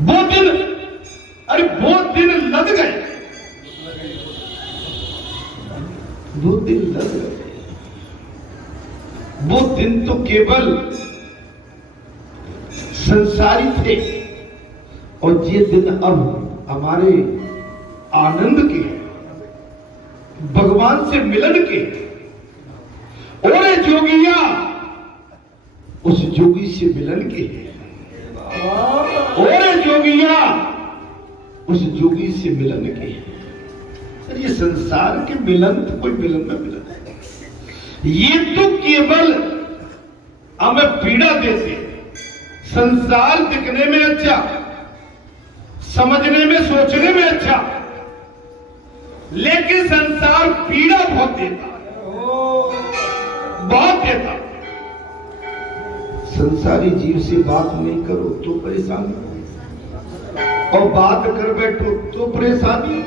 वो दिन, अरे वो दिन लद गए, वो दिन लद गए। वो दिन तो केवल संसारी थे और ये दिन अब हमारे आनंद के, भगवान से मिलन के। ओरे जोगिया उस जोगी से मिलन के, ओरे जोगिया उस जोगी से मिलन के। सर ये संसार के मिलन तो कोई मिलन में मिलन है, ये तो केवल हमें पीड़ा देते। संसार दिखने में अच्छा, समझने में सोचने में अच्छा, लेकिन संसार पीड़ा बहुत देता, बहुत देता। संसारी जीव से बात नहीं करो तो परेशानी, और बात कर बैठो तो परेशानी,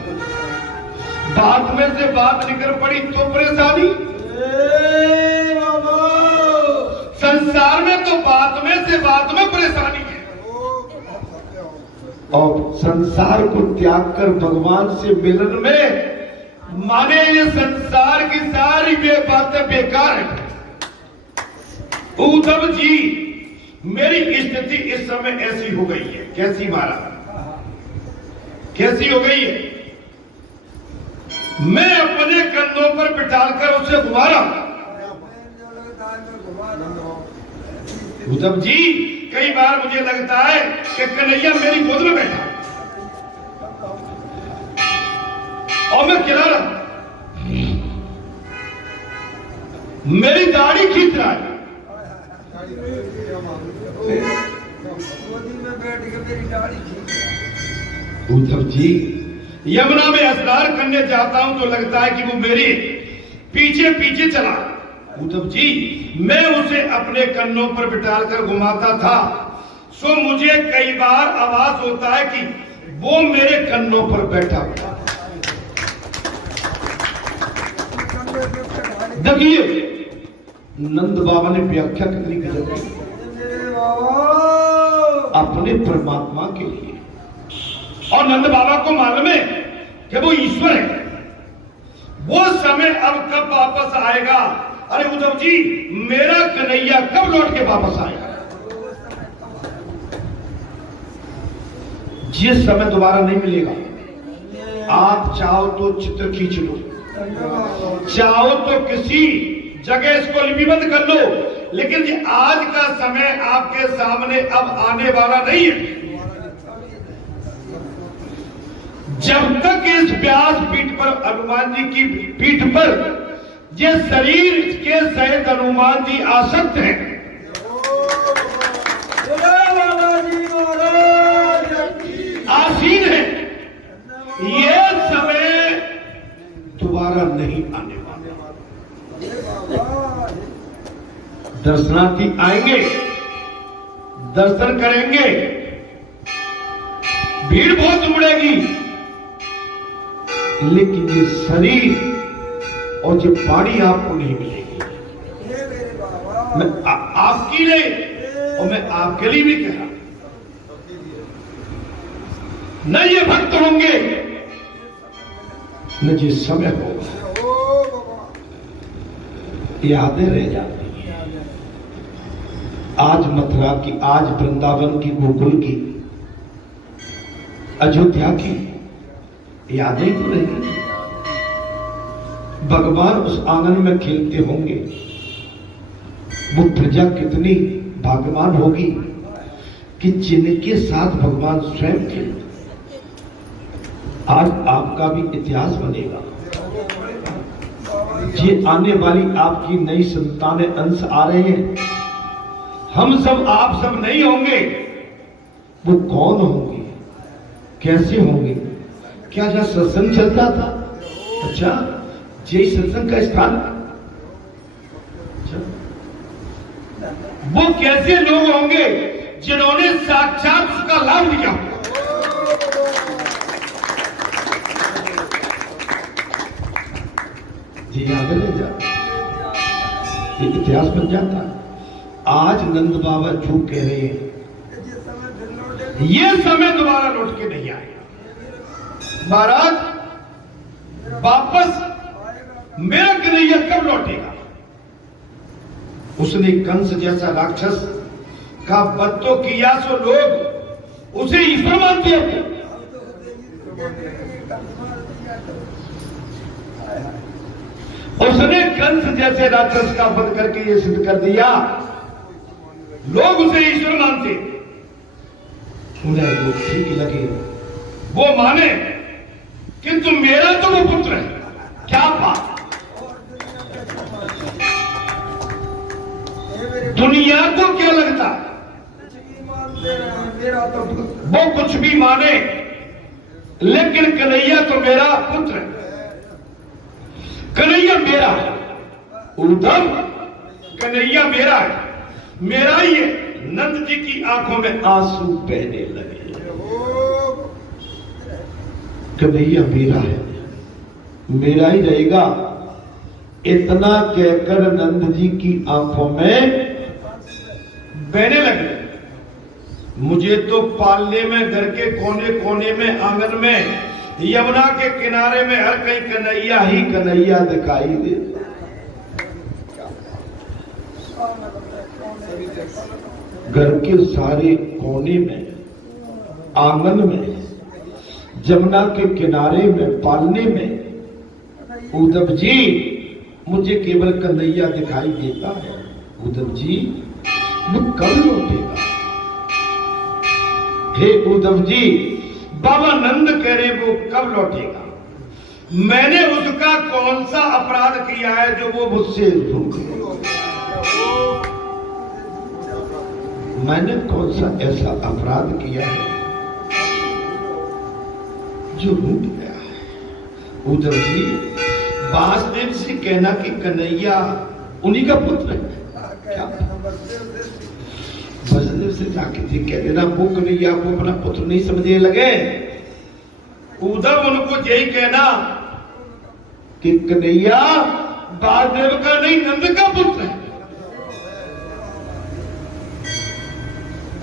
बात में से बात निकल पड़ी तो परेशानी। संसार में तो बात में से बात में परेशानी है, और संसार को त्याग कर भगवान से मिलन में माने ये संसार की सारी बातें बेकार है। उद्धव जी मेरी स्थिति इस समय ऐसी हो गई है। कैसी महाराज, कैसी हो गई है? मैं अपने कंधों पर बिठाकर उसे घुमा रहा हूं। उद्धव जी कई बार मुझे लगता है कि कन्हैया मेरी गोद में बैठा और मैं खिला रहा हूं, मेरी दाढ़ी खींच रहा है। उद्धव जी यमुना में स्नान करने जाता हूं तो लगता है कि वो मेरे पीछे पीछे चला। उद्धव जी मैं उसे अपने कन्नों पर बिठाकर घुमाता था, सो मुझे कई बार आवाज होता है कि वो मेरे कन्नों पर बैठा हुआ। देखिए नंद बाबा ने व्याख्या कितनी गजब की अपने परमात्मा के लिए, और नंद बाबा को मालूम है कि वो ईश्वर है। वो समय अब कब वापस आएगा? अरे उद्धव जी मेरा कन्हैया कब लौट के वापस आएगा? ये समय दोबारा नहीं मिलेगा। आप चाहो तो चित्र खींच लो, चाहो तो किसी जगह इसको लिपिबद्ध कर लो, लेकिन ये आज का समय आपके सामने अब आने वाला नहीं है। जब तक इस व्यास पीठ पर, हनुमान जी की पीठ पर ये शरीर के सहित हनुमान जी आसक्त हैं, आसीन है, ये समय दोबारा नहीं आने वाला। दर्शनार्थी आएंगे, दर्शन करेंगे, भीड़ बहुत उमड़ेगी, लेकिन ये शरीर और ये वाणी आपको नहीं मिलेगी। मैं आपकी नहीं और मैं आपके लिए भी कह रहा, न ये भक्त होंगे न ये समय होगा, यादें रह जाती हैं। आज मथुरा की, आज वृंदावन की, गोकुल की, अयोध्या की यादें तो रहेंगी। भगवान उस आंगन में खेलते होंगे, वो प्रजा कितनी भाग्यवान होगी कि जिनके साथ भगवान स्वयं खेलते। आज आपका भी इतिहास बनेगा। ये आने वाली आपकी नई संतानें, अंश आ रहे हैं, हम सब आप सब नहीं होंगे। वो कौन होंगे, कैसे होंगे? क्या जहां सत्संग चलता था, अच्छा यही सत्संग का स्थान, अच्छा वो कैसे लोग होंगे जिन्होंने साक्षात उसका लाभ लिया? जी याद ले जा, इतिहास बन जाता है। आज नंद बाबा जो कह रहे हैं ये समय दोबारा लौट के नहीं आएगा। महाराज वापस मेरा कन्हैया कब लौटेगा? उसने कंस जैसा राक्षस का वध तो किया, सो लोग उसे ईश्वर मानते हैं। उसने कंस जैसे राक्षस का वध करके ये सिद्ध कर दिया, लोग उसे ईश्वर मानते। उन्हें वो ठीक लगे, वो माने, किंतु मेरा तो वो पुत्र है। क्या बात! दुनिया को क्या लगता है? वो कुछ भी माने, लेकिन कन्हैया तो मेरा पुत्र है, कन्हैया मेरा है। उद्धव, कन्हैया मेरा है, मेरा ही है। नंद जी की आंखों में आंसू बहने लगे। कन्हैया मेरा है, मेरा ही रहेगा, इतना कहकर नंद जी की आंखों में बहने लगे। मुझे तो पालने में, घर के कोने कोने में, आंगन में, यमुना के किनारे में हर कहीं कन्हैया ही कन्हैया दिखाई देता। घर के सारे कोने में, आंगन में, यमुना के किनारे में, पालने में, उद्धव जी मुझे केवल कन्हैया दिखाई देता है। उद्धव जी वो कब लौटेगा? हे उद्धव जी, बाबा नंद कह रहे वो कब लौटेगा? मैंने उसका कौन सा अपराध किया है जो वो मुझसे रूठ गया? मैंने कौन सा ऐसा अपराध किया है जो रूठ गया है? उद्धव जी, वासुदेव से कहना कि कन्हैया उन्हीं का पुत्र है। क्या वासुदेव से जाके जी कह देना वो कन्हैया को अपना पुत्र नहीं समझने लगे। उद्धव उनको यही कहना कि कन्हैया वासुदेव का नहीं, नंद का पुत्र है।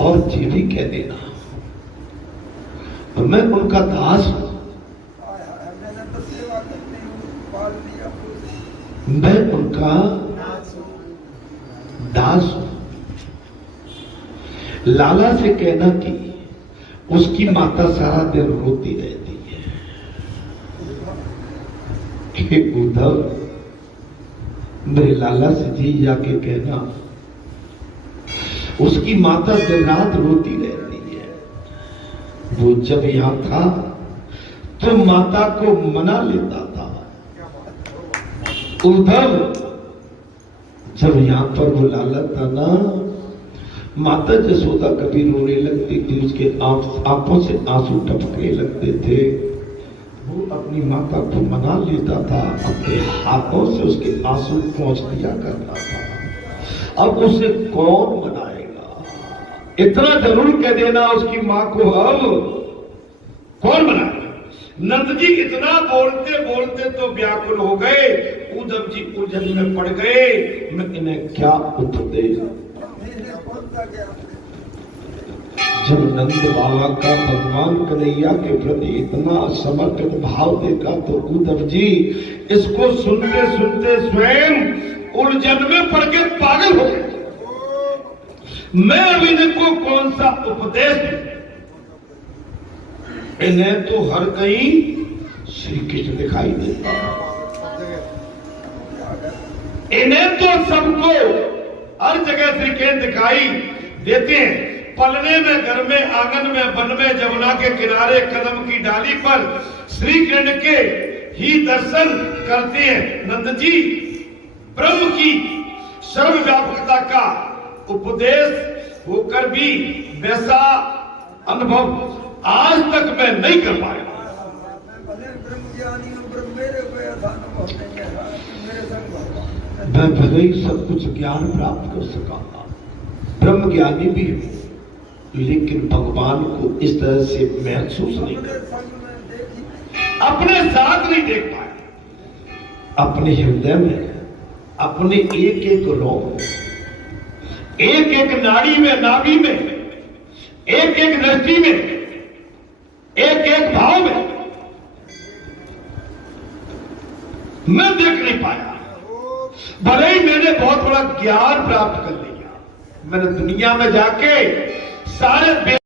और ये भी कह देना मैं उनका दास हूं, मैं उनका दास हूं। लाला से कहना कि उसकी माता सारा दिन रोती रहती है कि उद्धव मेरे लाला से जी जाके कहना उसकी माता दिन रात रोती रहती है। वो जब यहां था तो माता को मना लेता था। उद्धव जब यहां पर वो लाला था ना, माता जसोदा कभी रोने लगती थी, उसके आंखों से आंसू टपकने लगते थे। वो अपनी माता को मना लेता था, अपने हाथों से उसके आंसू पोंछ दिया करता था। अब उसे कौन मनाएगा? इतना जरूर कह देना उसकी मां को, अब कौन मनाएगा? नंद जी इतना बोलते बोलते तो व्याकुल हो गए। उद्धव जी उलझन में पड़ गए, मैं इन्हें क्या उपदेश? जब नंद बाबा का भगवान कन्हैया के प्रति इतना समर्पित भाव देखा तो उद्धव जी इसको सुनते सुनते स्वयं उलझन में पड़ के पागल हो गए। मैं अब इनको कौन सा उपदेश दूं? इन्हें तो हर कहीं श्री कृष्ण दिखाई देता है, इन्हें तो सबको हर जगह श्री कृष्ण दिखाई देते हैं। पलने में, घर में, आंगन में, वन में, जमुना के किनारे, कदम की डाली पर श्री कृष्ण के ही दर्शन करते हैं। नंद जी ब्रह्म की सर्वव्यापकता का उपदेश होकर भी वैसा अनुभव आज तक मैं नहीं कर पाया। मैं भले ही सब कुछ ज्ञान प्राप्त कर सका, ब्रह्म ज्ञानी भी हूं, लेकिन भगवान को इस तरह से महसूस नहीं कर, अपने साथ नहीं देख पाया। अपने हृदय में, अपने एक एक रोम, एक एक नाड़ी में, नाभि में, एक एक दृष्टि में, एक एक भाव में मैं देख नहीं पाया। भले ही मैंने बहुत बड़ा ज्ञान प्राप्त कर लिया, मैंने दुनिया में जाके सारे